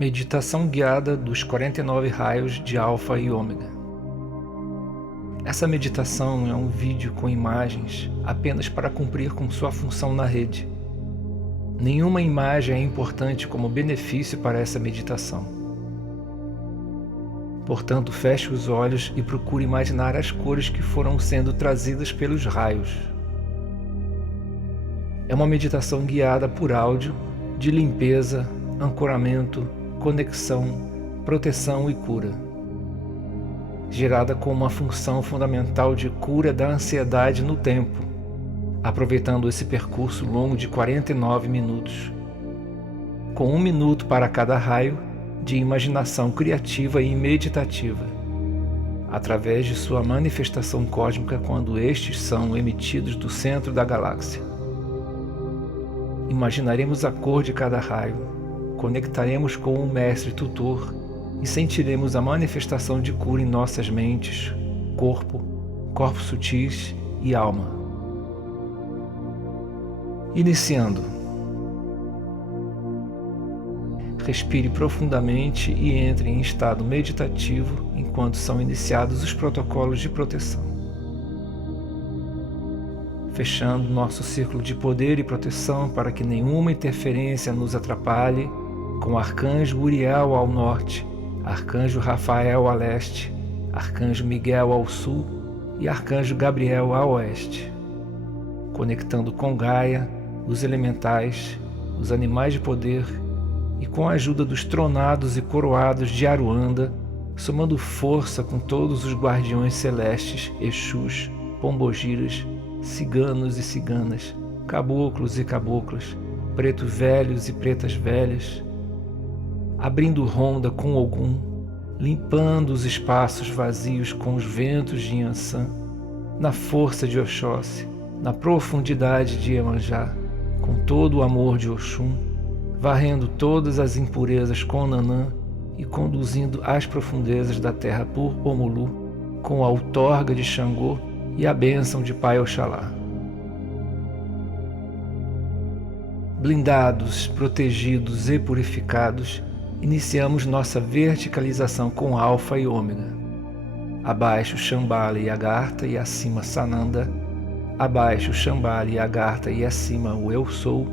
Meditação guiada dos 49 raios de Alfa e Ômega. Essa meditação é um vídeo com imagens apenas para cumprir com sua função na rede. Nenhuma imagem é importante como benefício para essa meditação. Portanto, feche os olhos e procure imaginar as cores que foram sendo trazidas pelos raios. É uma meditação guiada por áudio, de limpeza, ancoramento, conexão, proteção e cura, gerada com uma função fundamental de cura da ansiedade no tempo, aproveitando esse percurso longo de 49 minutos, com 1 minuto para cada raio de imaginação criativa e meditativa, através de sua manifestação cósmica quando estes são emitidos do centro da galáxia. Imaginaremos a cor de cada raio, conectaremos com o Mestre Tutor e sentiremos a manifestação de cura em nossas mentes, corpos sutis e alma. Iniciando. Respire profundamente e entre em estado meditativo enquanto são iniciados os protocolos de proteção. Fechando nosso círculo de poder e proteção para que nenhuma interferência nos atrapalhe, com Arcanjo Uriel ao norte, Arcanjo Rafael a leste, Arcanjo Miguel ao sul e Arcanjo Gabriel a oeste, conectando com Gaia, os elementais, os animais de poder e com a ajuda dos tronados e coroados de Aruanda, somando força com todos os guardiões celestes, Exus, pombogiras, ciganos e ciganas, caboclos e caboclas, pretos velhos e pretas velhas, abrindo ronda com Ogum, limpando os espaços vazios com os ventos de Yansan, na força de Oxóssi, na profundidade de Iemanjá, com todo o amor de Oxum, varrendo todas as impurezas com Nanã e conduzindo às profundezas da terra por Omulu, com a outorga de Xangô e a bênção de Pai Oxalá. Blindados, protegidos e purificados, iniciamos nossa verticalização com Alfa e Ômega. Abaixo Shambhala e Agartha e acima Sananda. Abaixo Shambhala e Agartha e acima o Eu Sou.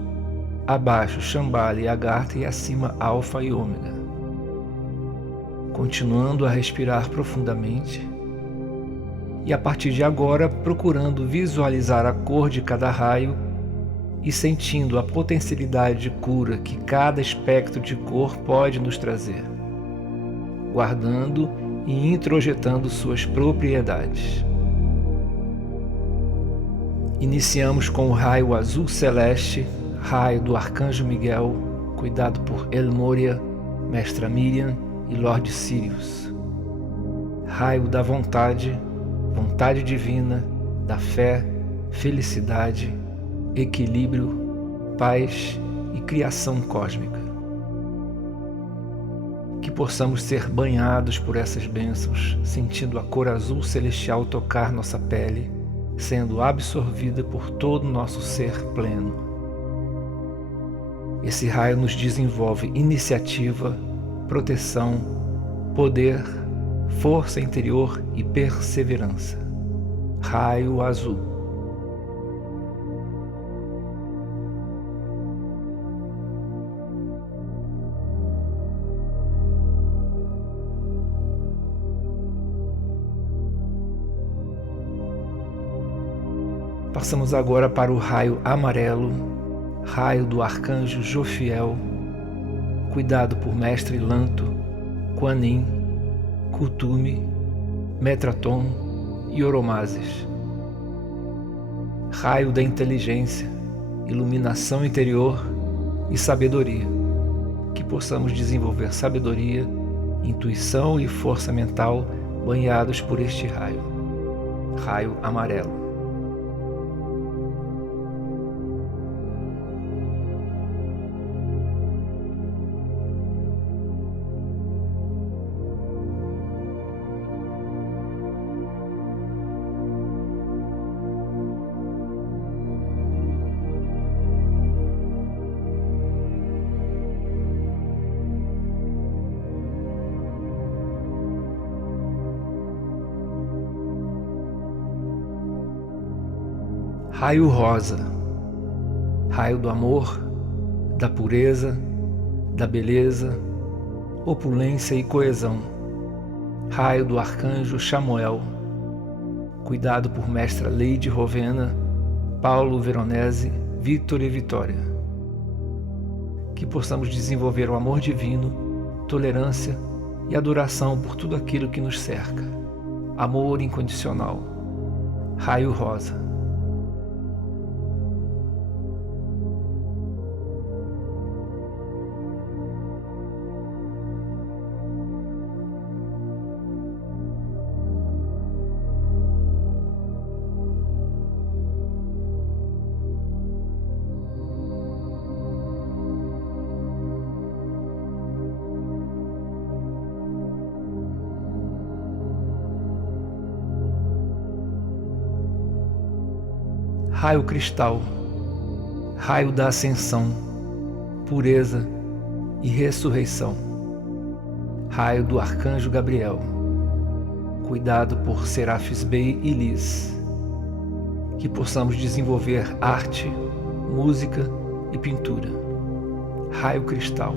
Abaixo Shambhala e Agartha e acima Alfa e Ômega. Continuando a respirar profundamente. E a partir de agora, procurando visualizar a cor de cada raio e sentindo a potencialidade de cura que cada espectro de cor pode nos trazer, guardando e introjetando suas propriedades. Iniciamos com o raio azul celeste, raio do Arcanjo Miguel, cuidado por El Moria, Mestra Miriam e Lorde Sirius. Raio da vontade, vontade divina, da fé, felicidade, equilíbrio, paz e criação cósmica. Que possamos ser banhados por essas bênçãos, sentindo a cor azul celestial tocar nossa pele, sendo absorvida por todo o nosso ser pleno. Esse raio nos desenvolve iniciativa, proteção, poder, força interior e perseverança. Raio azul. Passamos agora para o raio amarelo, raio do Arcanjo Jofiel, cuidado por Mestre Lanto, Kuan Yin, Kutumi, Metraton e Oromazes. Raio da inteligência, iluminação interior e sabedoria. Que possamos desenvolver sabedoria, intuição e força mental banhados por este raio. Raio amarelo. Raio rosa, raio do amor, da pureza, da beleza, opulência e coesão. Raio do arcanjo Chamuel, cuidado por mestra Leide Rovena, Paulo Veronese, Victor e Vitória. Que possamos desenvolver o amor divino, tolerância e adoração por tudo aquilo que nos cerca. Amor incondicional. Raio rosa. Raio cristal, raio da ascensão, pureza e ressurreição. Raio do arcanjo Gabriel, cuidado por Serafis Bey e Liz. Que possamos desenvolver arte, música e pintura. Raio cristal.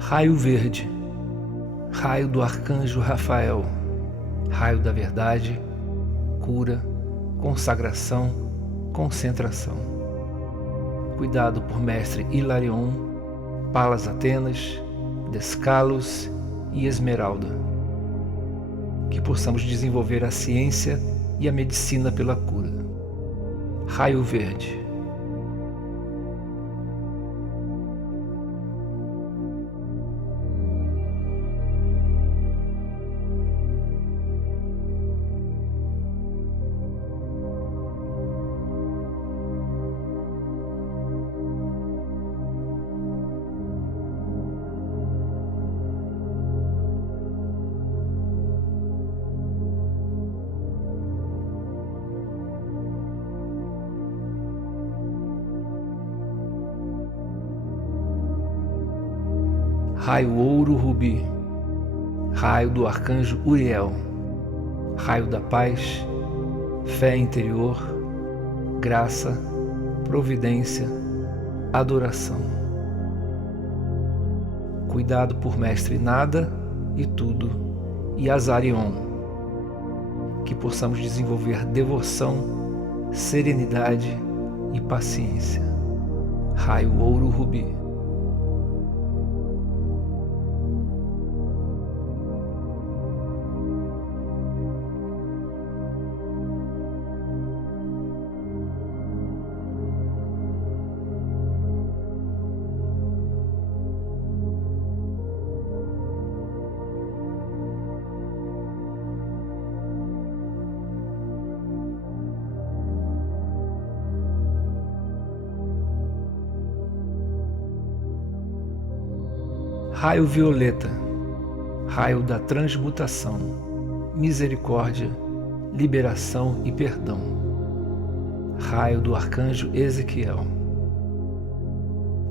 Raio verde, raio do arcanjo Rafael, raio da verdade, cura, consagração, concentração. Cuidado por mestre Hilarion, Palas Atenas, Descalos e Esmeralda. Que possamos desenvolver a ciência e a medicina pela cura. Raio verde. Raio ouro rubi, raio do arcanjo Uriel, raio da paz, fé interior, graça, providência, adoração. Cuidado por mestre Nada e Tudo e Azarion. Que possamos desenvolver devoção, serenidade e paciência. Raio ouro rubi. Raio violeta, raio da transmutação, misericórdia, liberação e perdão. Raio do arcanjo Ezequiel.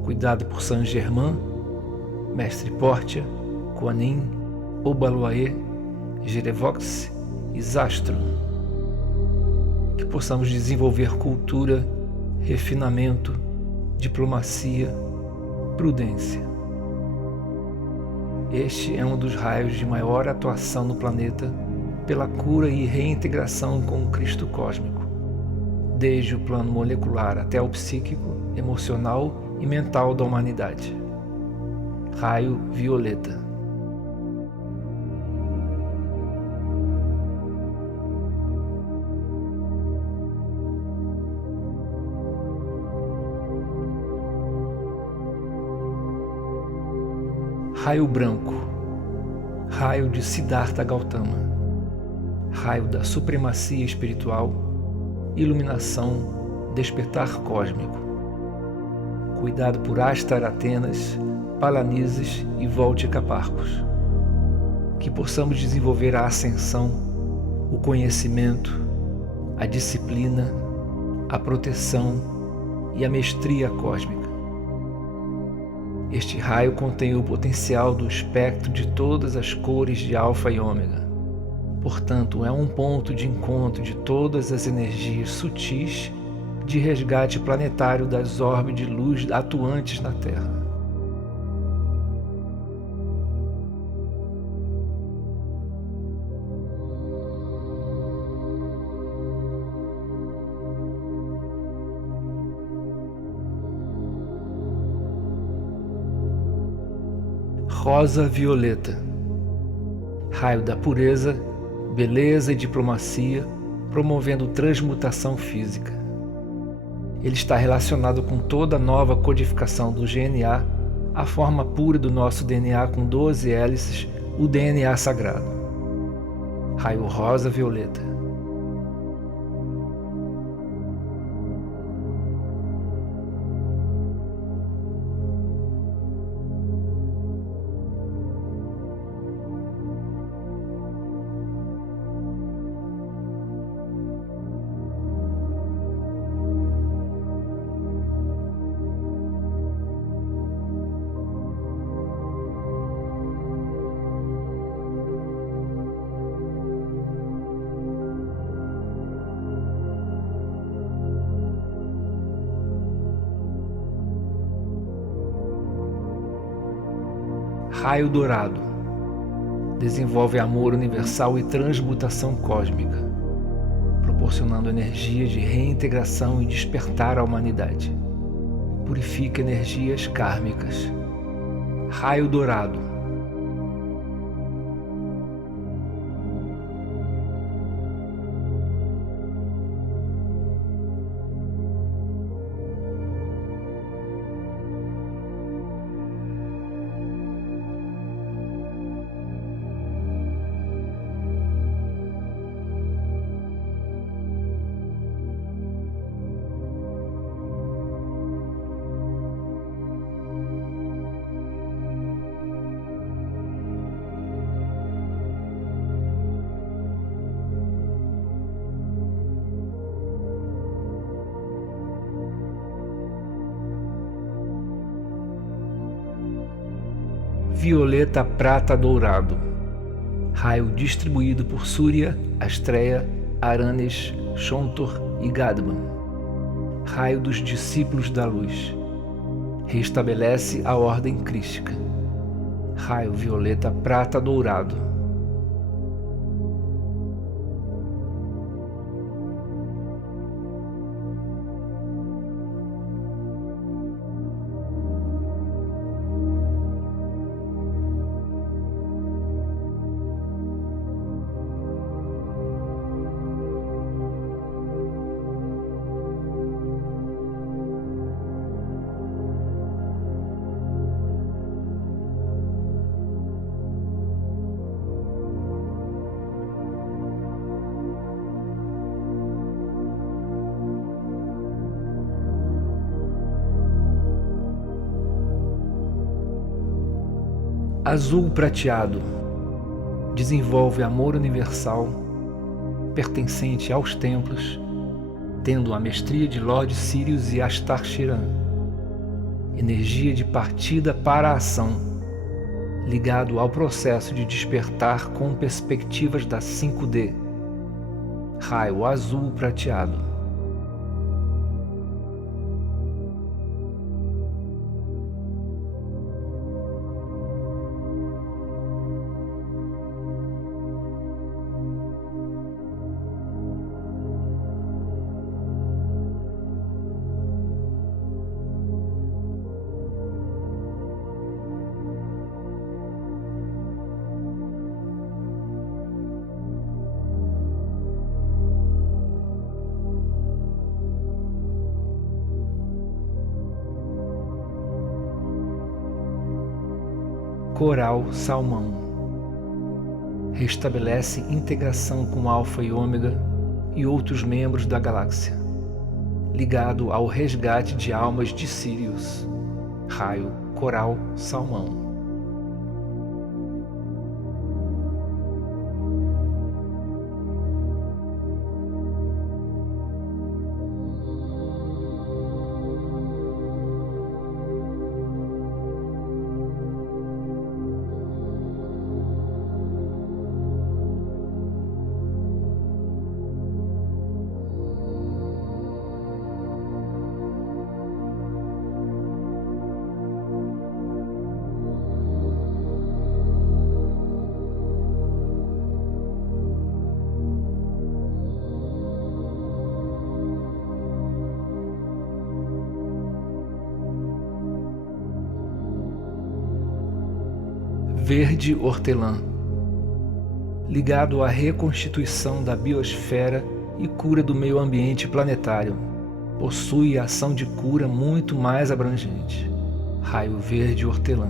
Cuidado por Saint Germain, Mestre Portia, Kuan-Yin, Obaloaê, Jerevox e Zastro. Que possamos desenvolver cultura, refinamento, diplomacia, prudência. Este é um dos raios de maior atuação no planeta pela cura e reintegração com o Cristo cósmico, desde o plano molecular até o psíquico, emocional e mental da humanidade. Raio violeta. Raio branco, raio de Siddhartha Gautama, raio da supremacia espiritual, iluminação, despertar cósmico. Cuidado por Astar Atenas, Palanises e Volte Caparcos. Que possamos desenvolver a ascensão, o conhecimento, a disciplina, a proteção e a mestria cósmica. Este raio contém o potencial do espectro de todas as cores de Alfa e Ômega. Portanto, é um ponto de encontro de todas as energias sutis de resgate planetário das orbes de luz atuantes na Terra. Rosa violeta, raio da pureza, beleza e diplomacia, promovendo transmutação física. Ele está relacionado com toda a nova codificação do GNA, a forma pura do nosso DNA com 12 hélices, o DNA sagrado. Raio rosa violeta. Raio dourado. Desenvolve amor universal e transmutação cósmica, proporcionando energia de reintegração e despertar à humanidade. Purifica energias kármicas. Raio dourado. Violeta prata dourado, raio distribuído por Surya, Astreia, Aranes, Shontor e Gadman, raio dos discípulos da luz, restabelece a ordem crística. Raio violeta prata dourado. Azul prateado. Desenvolve amor universal, pertencente aos templos, tendo a mestria de Lord Sirius e Astar Shiran. Energia de partida para a ação, ligado ao processo de despertar com perspectivas da 5D. Raio azul prateado. coral salmão. Restabelece integração com Alfa e Ômega e outros membros da galáxia, ligado ao resgate de almas de Sirius. Raio coral salmão. Verde hortelã, ligado à reconstituição da biosfera e cura do meio ambiente planetário. Possui ação de cura muito mais abrangente. Raio verde hortelã.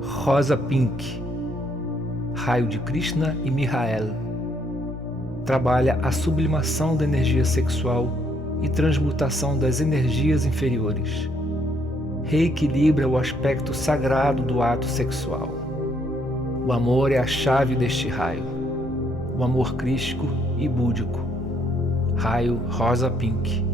Rosa pink, raio de Krishna e Mihael. Trabalha a sublimação da energia sexual e transmutação das energias inferiores. Reequilibra o aspecto sagrado do ato sexual. O amor é a chave deste raio. O amor crístico e búdico. Raio rosa pink.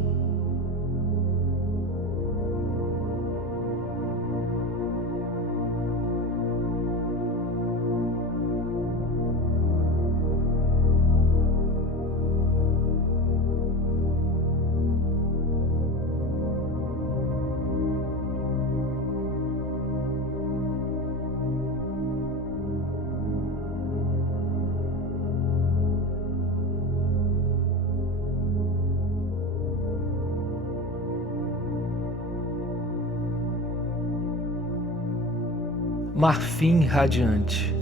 Marfim radiante,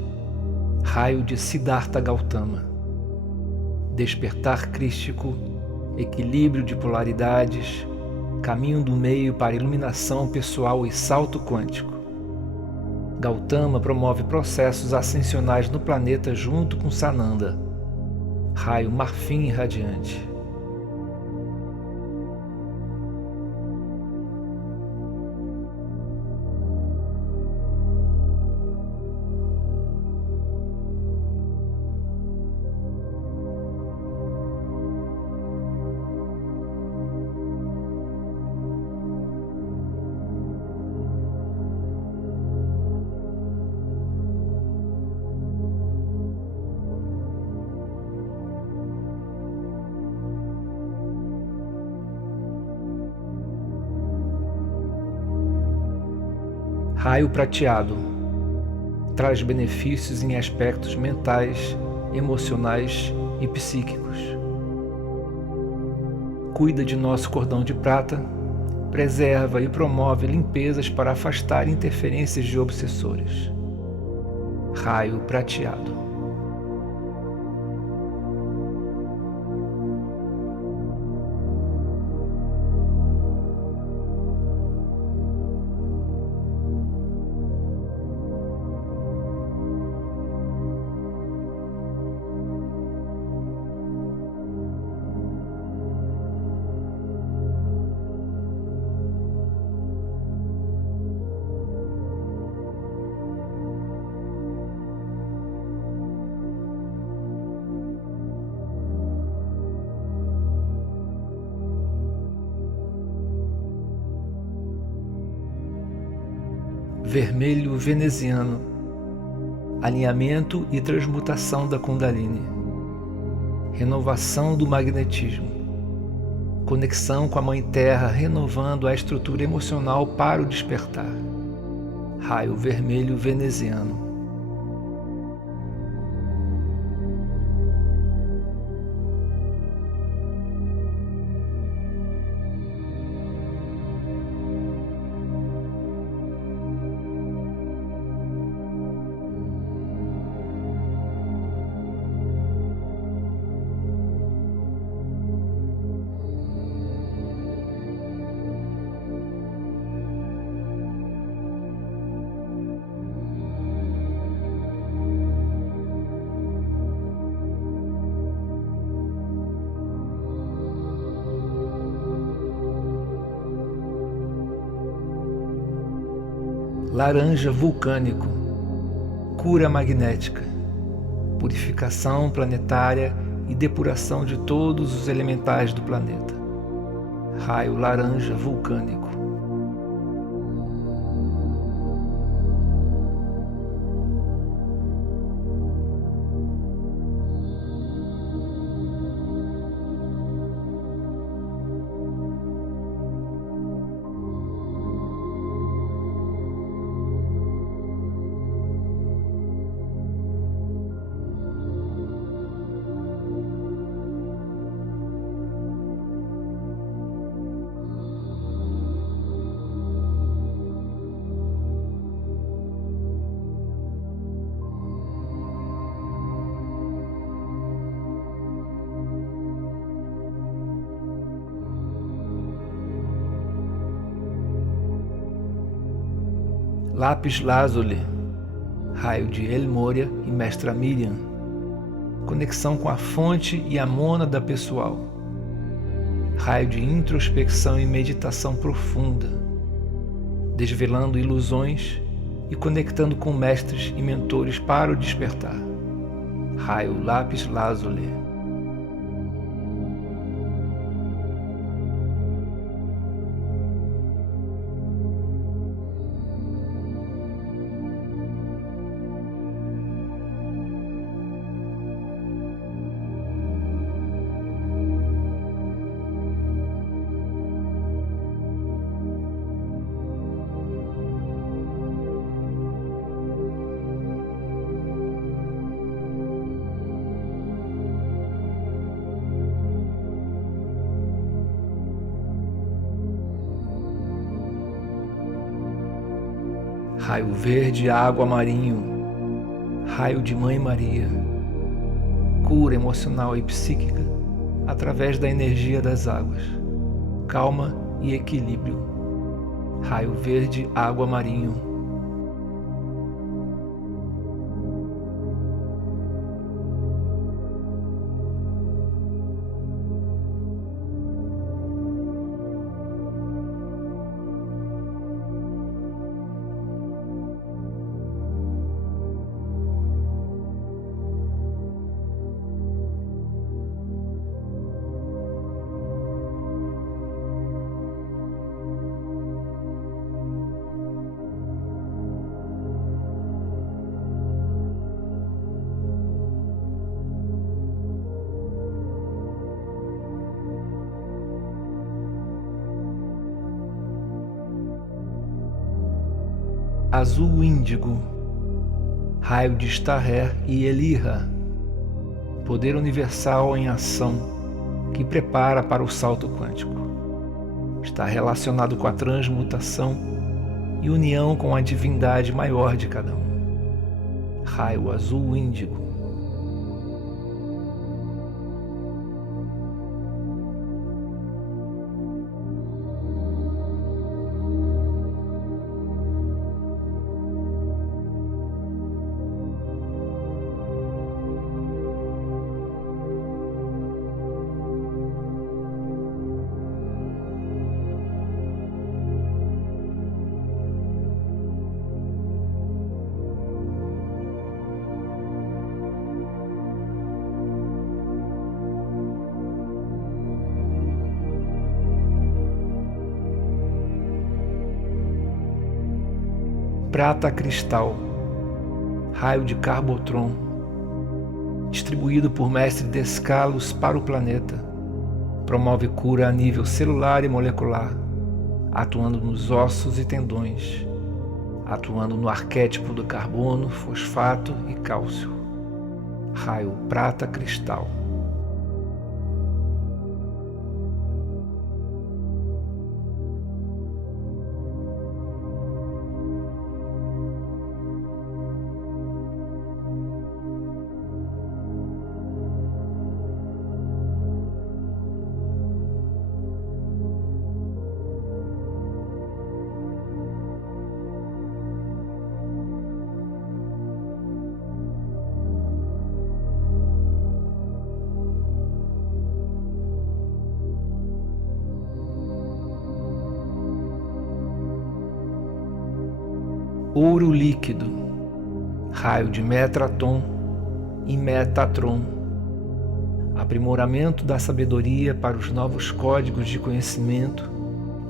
raio de Siddhartha Gautama. Despertar crístico, equilíbrio de polaridades, caminho do meio para iluminação pessoal e salto quântico. Gautama promove processos ascensionais no planeta junto com Sananda. Raio marfim radiante. Raio prateado. Traz benefícios em aspectos mentais, emocionais e psíquicos. Cuida de nosso cordão de prata, preserva e promove limpezas para afastar interferências de obsessores. Raio prateado. vermelho veneziano, alinhamento e transmutação da Kundalini, renovação do magnetismo, conexão com a Mãe Terra, renovando a estrutura emocional para o despertar, raio vermelho veneziano. Laranja vulcânico, cura magnética, purificação planetária e depuração de todos os elementais do planeta. Raio laranja vulcânico. Lápis lazuli, raio de El Moria e Mestra Miriam, conexão com a fonte e a mônada pessoal, raio de introspecção e meditação profunda, desvelando ilusões e conectando com mestres e mentores para o despertar, raio lápis lazuli. Raio verde água marinho, raio de Mãe Maria, cura emocional e psíquica através da energia das águas, calma e equilíbrio. Raio verde água marinho. Azul índigo, raio de Starrer e Elira, poder universal em ação que prepara para o salto quântico. Está relacionado com a transmutação e união com a divindade maior de cada um. Raio azul índigo. prata cristal, raio de Carbotron, distribuído por Mestre Descalos para o planeta, promove cura a nível celular e molecular, atuando nos ossos e tendões, atuando no arquétipo do carbono, fosfato e cálcio. Raio prata cristal. Ouro líquido, raio de Metraton e Metatron, aprimoramento da sabedoria para os novos códigos de conhecimento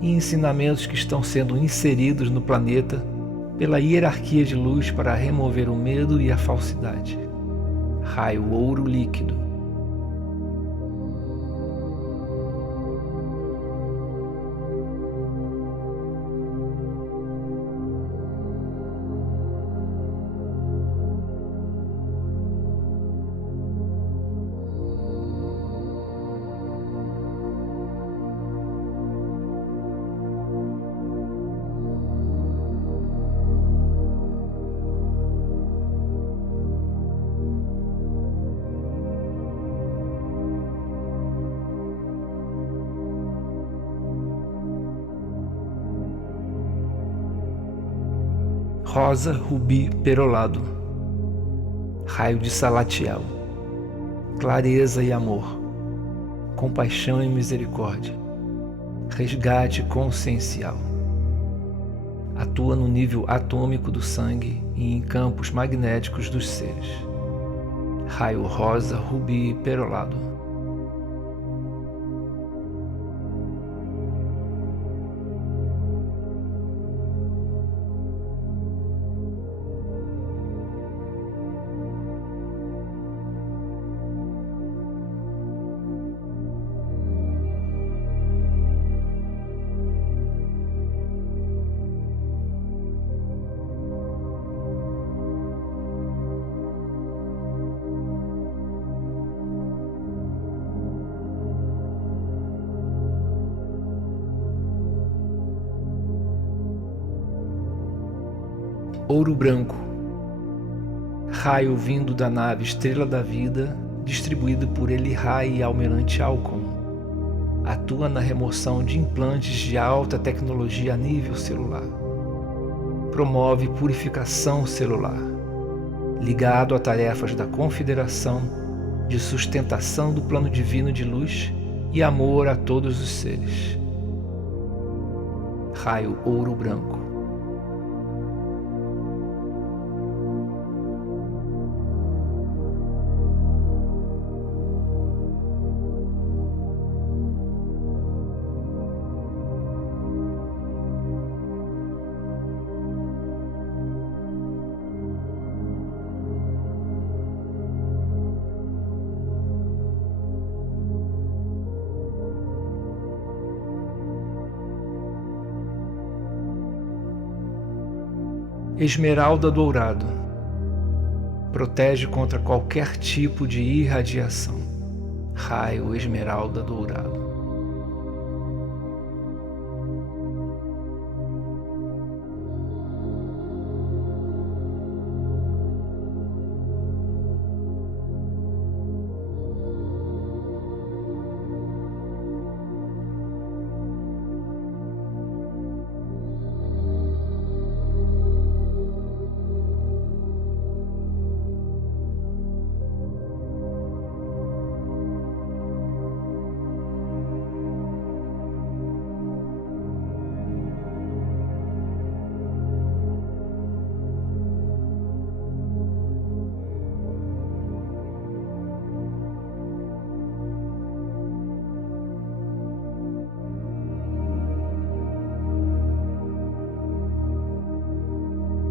e ensinamentos que estão sendo inseridos no planeta pela hierarquia de luz para remover o medo e a falsidade. Raio ouro líquido. Rosa rubi perolado, raio de Salatiel, clareza e amor, compaixão e misericórdia, resgate consciencial. Atua no nível atômico do sangue e em campos magnéticos dos seres. Raio rosa rubi perolado. Ouro branco, raio vindo da nave Estrela da Vida, distribuído por Eli-Rai e Almirante Alcon. Atua na remoção de implantes de alta tecnologia a nível celular. Promove purificação celular, ligado a tarefas da Confederação de sustentação do plano divino de luz e amor a todos os seres. Raio ouro branco. Esmeralda dourado, protege contra qualquer tipo de irradiação. Raio esmeralda dourado.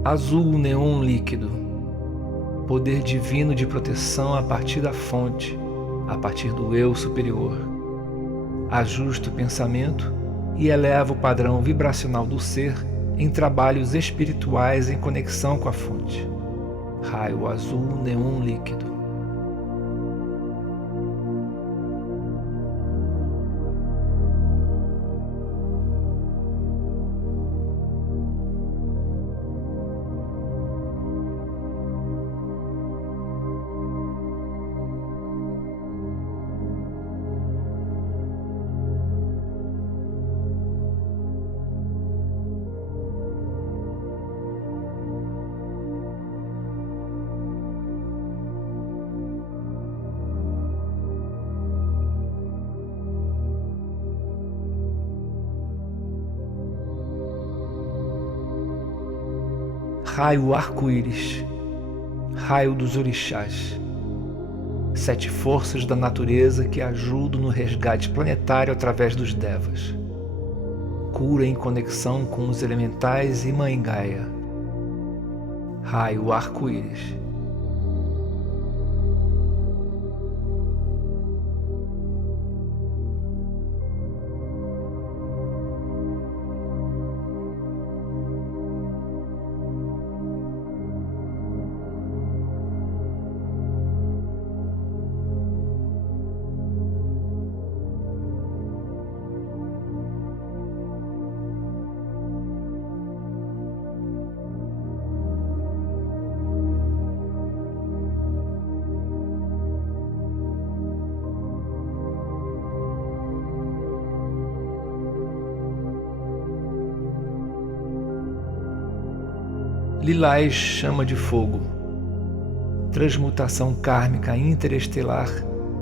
Azul neon líquido, poder divino de proteção a partir da fonte, a partir do eu superior. Ajusta o pensamento e eleva o padrão vibracional do ser em trabalhos espirituais em conexão com a fonte. Raio azul neon líquido. Raio arco-íris, raio dos orixás, 7 forças da natureza que ajudam no resgate planetário através dos devas. Cura em conexão com os elementais e Mãe Gaia. Raio arco-íris. Lilás chama de fogo, transmutação kármica interestelar,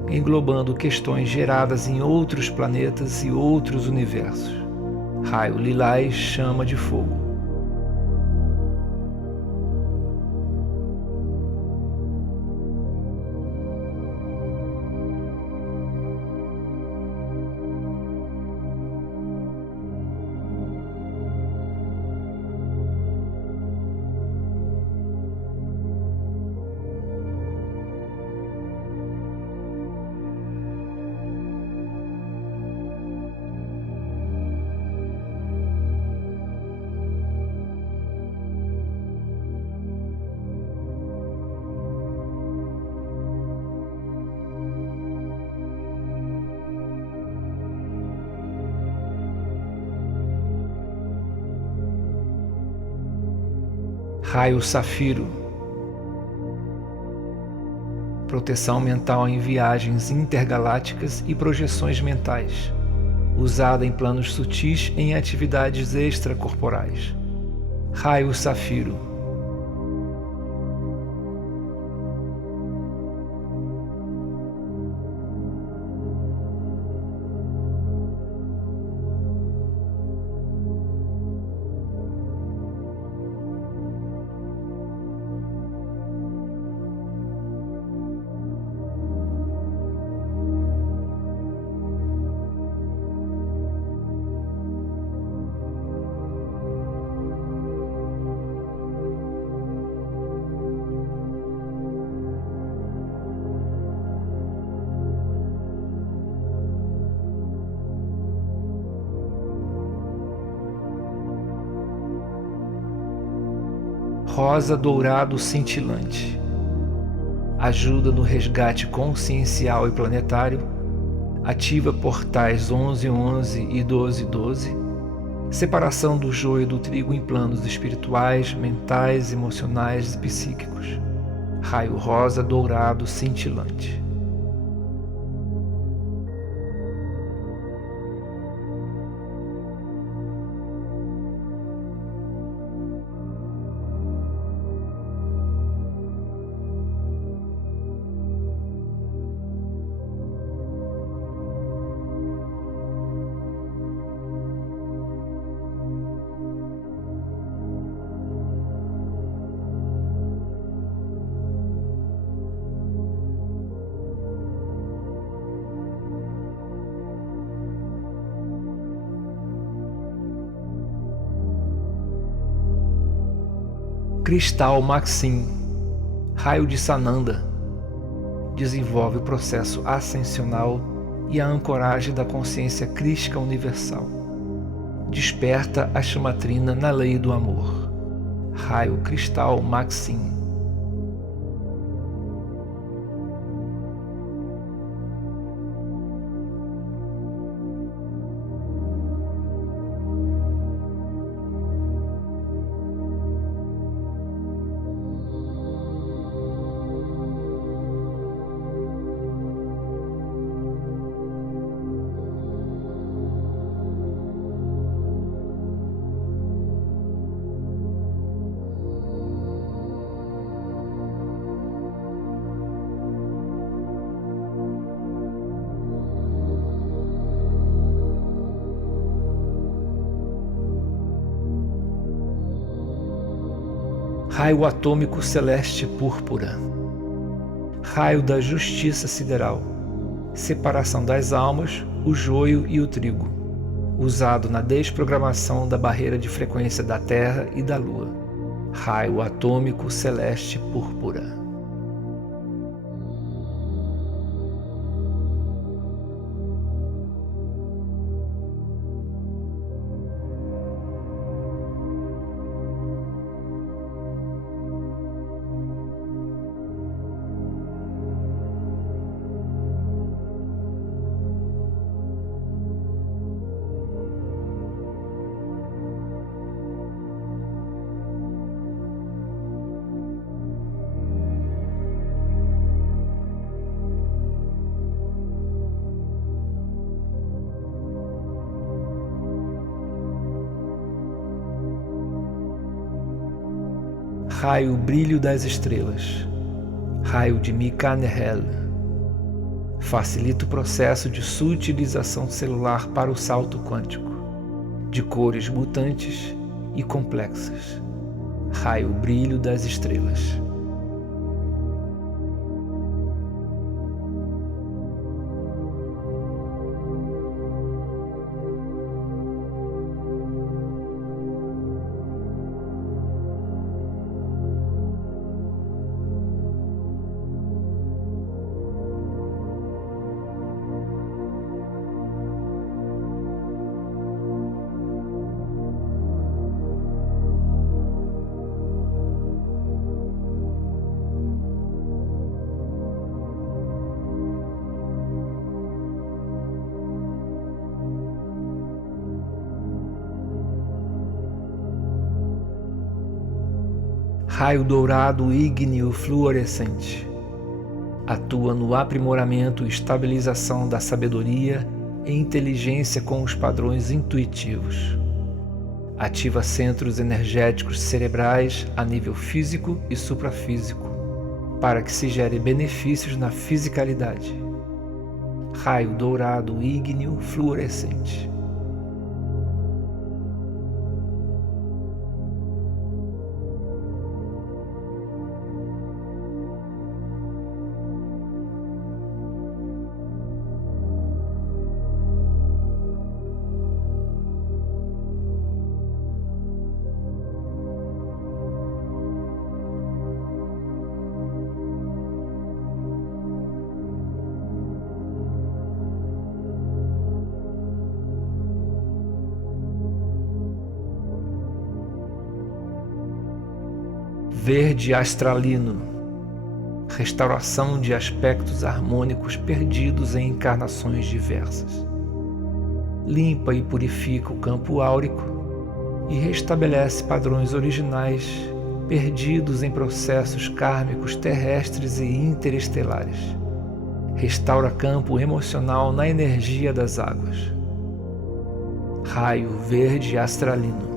englobando questões geradas em outros planetas e outros universos. Raio lilás chama de fogo. Raio safiro, proteção mental em viagens intergalácticas e projeções mentais, usada em planos sutis em atividades extracorporais. Raio safiro. Rosa dourado cintilante, ajuda no resgate consciencial e planetário, ativa portais 1111 e 1212, separação do joio do trigo em planos espirituais, mentais, emocionais e psíquicos. Raio rosa dourado cintilante. Cristal Maxim, raio de Sananda, desenvolve o processo ascensional e a ancoragem da consciência crística universal. Desperta a chamatrina na lei do amor. Raio Cristal Maxim. Raio atômico celeste púrpura, raio da justiça sideral, separação das almas, o joio e o trigo, usado na desprogramação da barreira de frequência da Terra e da Lua. Raio atômico celeste púrpura. Raio brilho das estrelas, raio de Mikanerel, facilita o processo de sutilização celular para o salto quântico, de cores mutantes e complexas. Raio brilho das estrelas. Raio dourado ígneo fluorescente. Atua no aprimoramento e estabilização da sabedoria e inteligência com os padrões intuitivos. Ativa centros energéticos cerebrais a nível físico e suprafísico, para que se gere benefícios na fisicalidade. Raio dourado ígneo fluorescente. Verde astralino, restauração de aspectos harmônicos perdidos em encarnações diversas. Limpa e purifica o campo áurico e restabelece padrões originais perdidos em processos kármicos terrestres e interestelares. Restaura campo emocional na energia das águas. Raio verde astralino.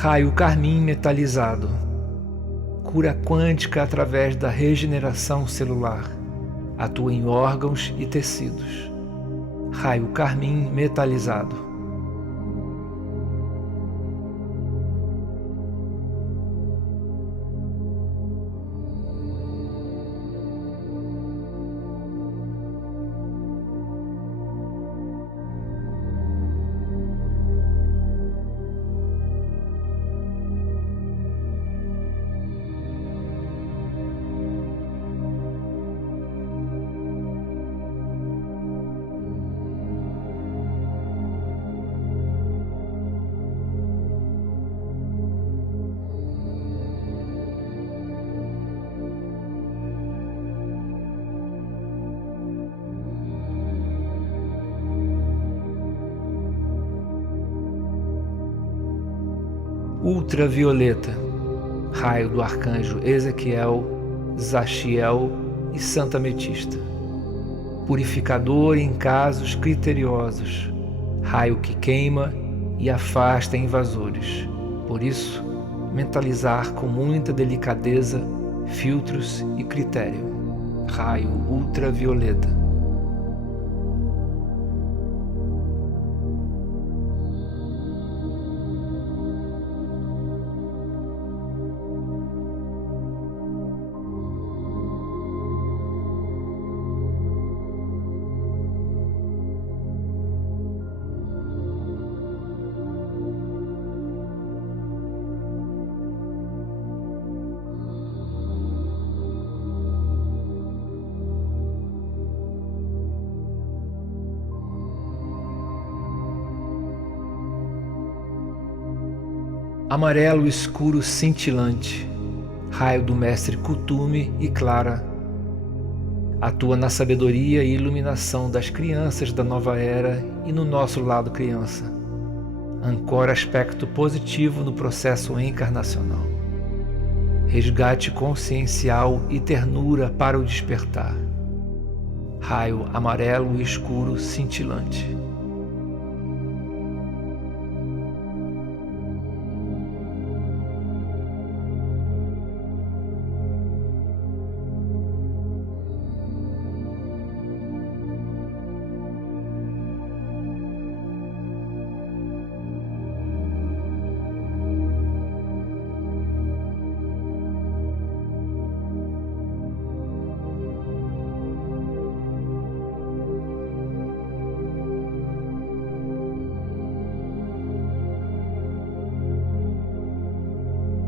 Raio carmim metalizado. Cura quântica através da regeneração celular. Atua em órgãos e tecidos. Raio carmim metalizado. Ultravioleta, raio do arcanjo Ezequiel, Zachiel e Santa Ametista. Purificador em casos criteriosos, raio que queima e afasta invasores. Por isso, mentalizar com muita delicadeza, filtros e critério. Raio ultravioleta. Amarelo escuro cintilante, raio do mestre Kutume e Clara. Atua na sabedoria e iluminação das crianças da nova era e no nosso lado criança. Ancora aspecto positivo no processo encarnacional. Resgate consciencial e ternura para o despertar. Raio amarelo escuro cintilante.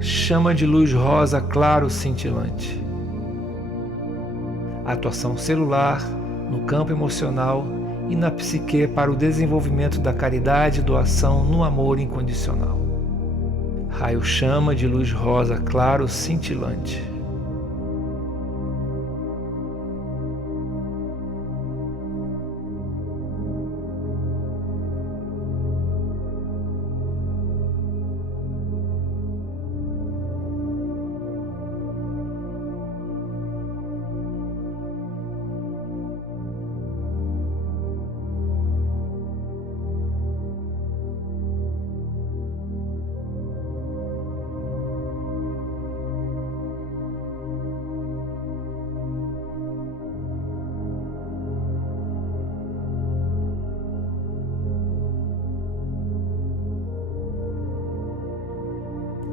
Chama de luz rosa claro cintilante. Atuação celular, no campo emocional e na psique para o desenvolvimento da caridade e doação no amor incondicional. Raio chama de luz rosa claro cintilante.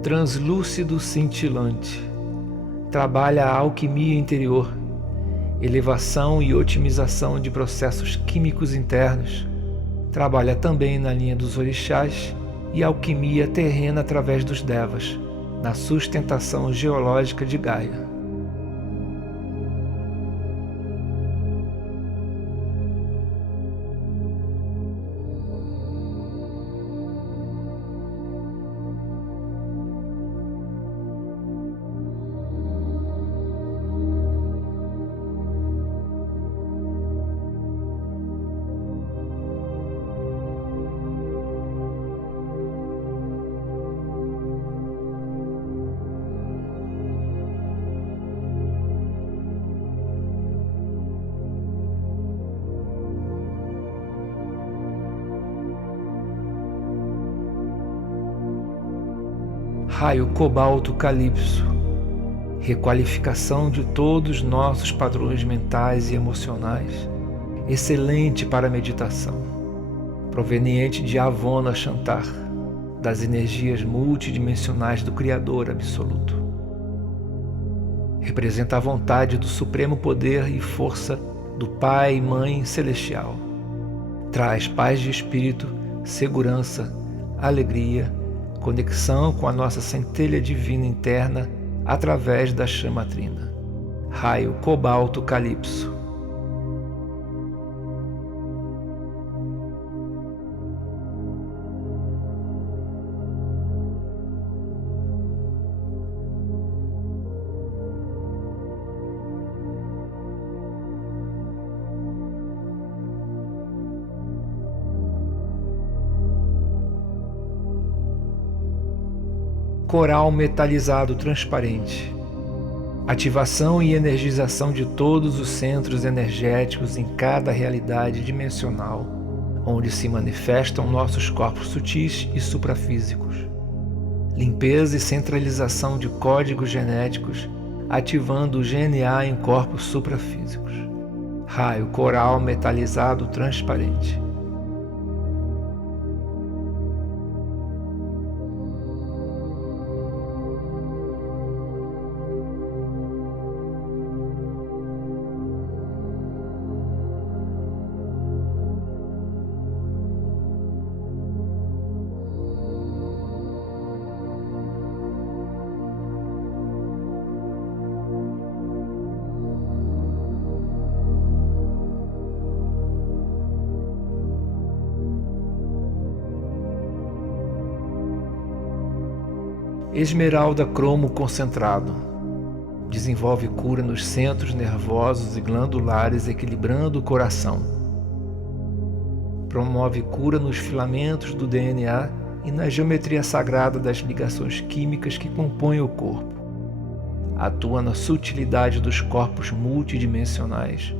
Translúcido cintilante. Trabalha a alquimia interior, elevação e otimização de processos químicos internos. Trabalha também na linha dos orixás e alquimia terrena através dos devas, na sustentação geológica de Gaia. Raio cobalto calipso, requalificação de todos os nossos padrões mentais e emocionais, excelente para a meditação, proveniente de Avona Shantar, das energias multidimensionais do Criador Absoluto. Representa a vontade do supremo poder e força do Pai e Mãe Celestial. Traz paz de espírito, segurança, alegria, conexão com a nossa centelha divina interna através da chama trina. Raio cobalto calipso. Coral metalizado transparente. Ativação e energização de todos os centros energéticos em cada realidade dimensional, onde se manifestam nossos corpos sutis e suprafísicos. Limpeza e centralização de códigos genéticos, ativando o GNA em corpos suprafísicos. Raio coral metalizado transparente. Esmeralda cromo concentrado. Desenvolve cura nos centros nervosos e glandulares, equilibrando o coração. Promove cura nos filamentos do DNA e na geometria sagrada das ligações químicas que compõem o corpo. Atua na sutilidade dos corpos multidimensionais,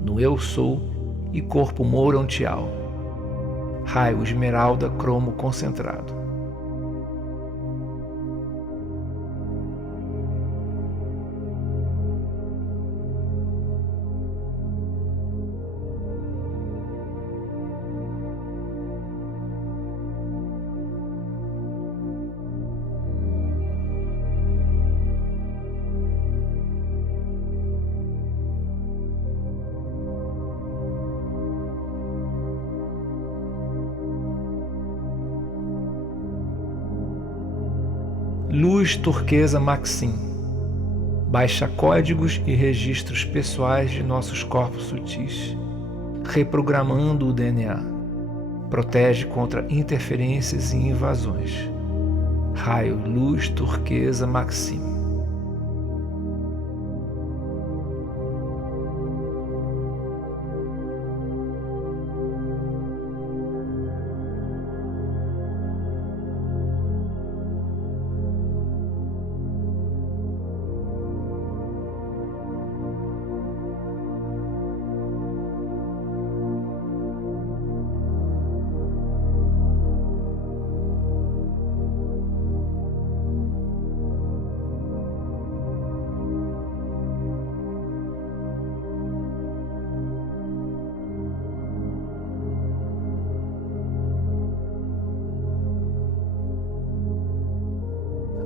no Eu Sou e corpo morontial. Raio esmeralda cromo concentrado. Luz turquesa Maxim. Baixa códigos e registros pessoais de nossos corpos sutis, reprogramando o DNA. Protege contra interferências e invasões. Raio luz turquesa Maxim.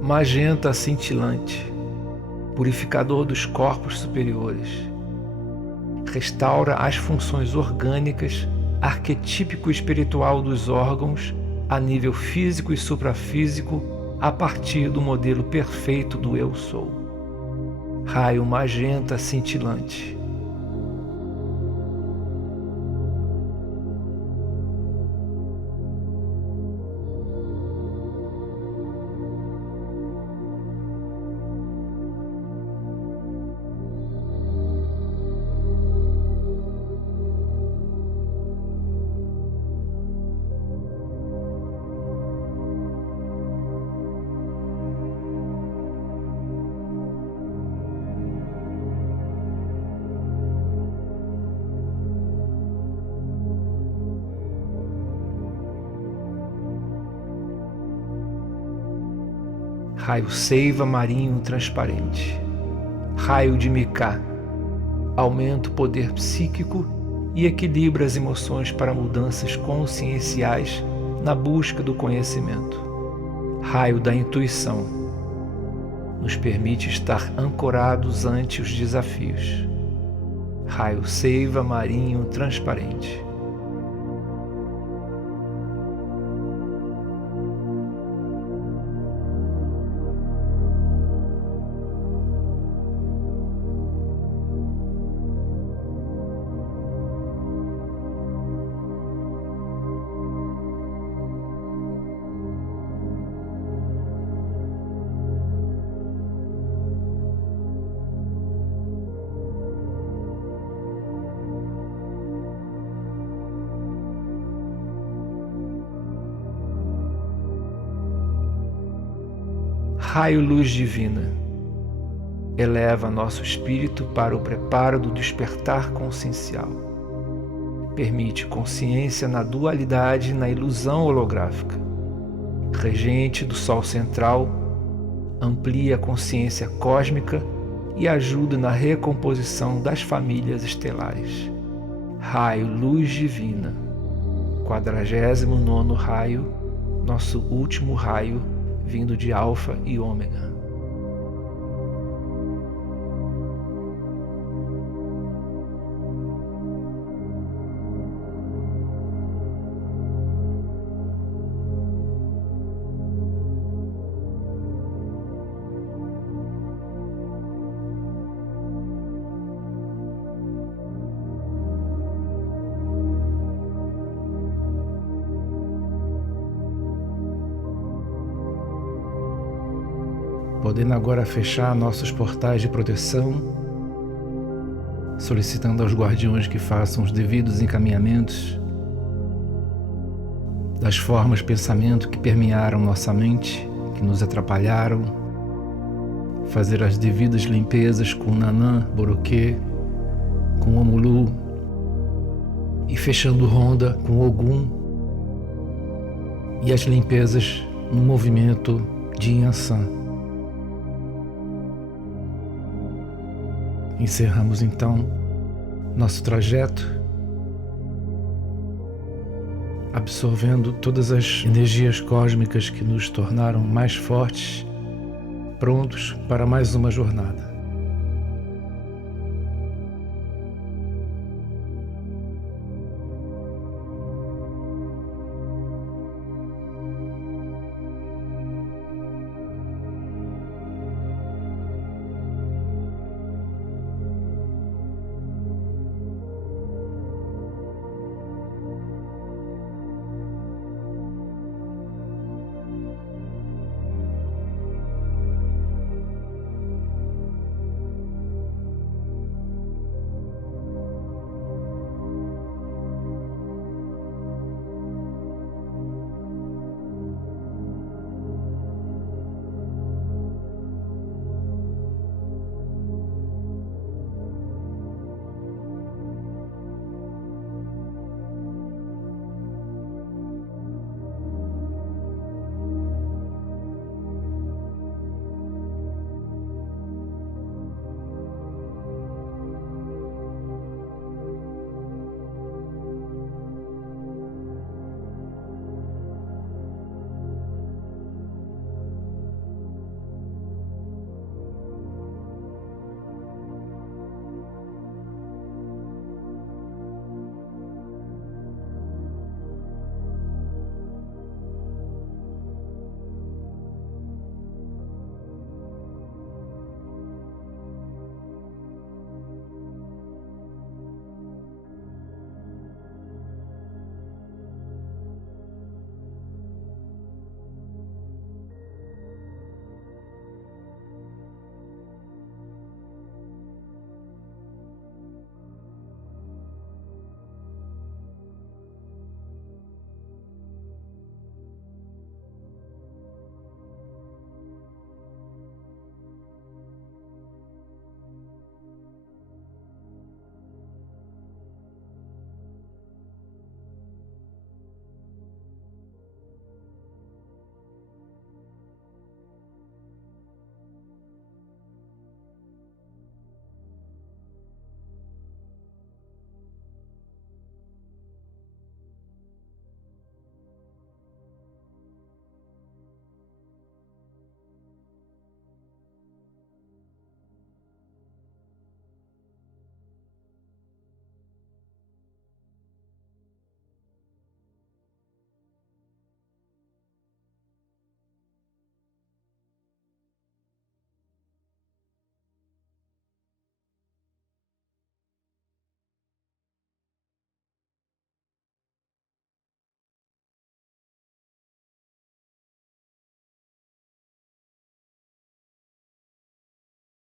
Magenta cintilante, purificador dos corpos superiores. Restaura as funções orgânicas, arquetípico espiritual dos órgãos, a nível físico e suprafísico, a partir do modelo perfeito do Eu Sou. Raio magenta cintilante. Raio Seiva marinho transparente. Raio de Micá. Aumenta o poder psíquico e equilibra as emoções para mudanças conscienciais na busca do conhecimento. Raio da intuição. Nos permite estar ancorados ante os desafios. Raio Seiva marinho transparente. Raio Luz Divina. Eleva nosso espírito para o preparo do despertar consciencial. Permite consciência na dualidade e na ilusão holográfica. Regente do Sol Central, amplia a consciência cósmica e ajuda na recomposição das famílias estelares. Raio Luz Divina. 49º raio, nosso último raio, vindo de Alfa e Ômega. Podendo agora fechar nossos portais de proteção, solicitando aos guardiões que façam os devidos encaminhamentos das formas de pensamento que permearam nossa mente, que nos atrapalharam, fazer as devidas limpezas com Nanã, Boroquê, com Omulu e fechando Ronda com Ogum, e as limpezas no movimento de Yansan. Encerramos então nosso trajeto, absorvendo todas as energias cósmicas que nos tornaram mais fortes, prontos para mais uma jornada.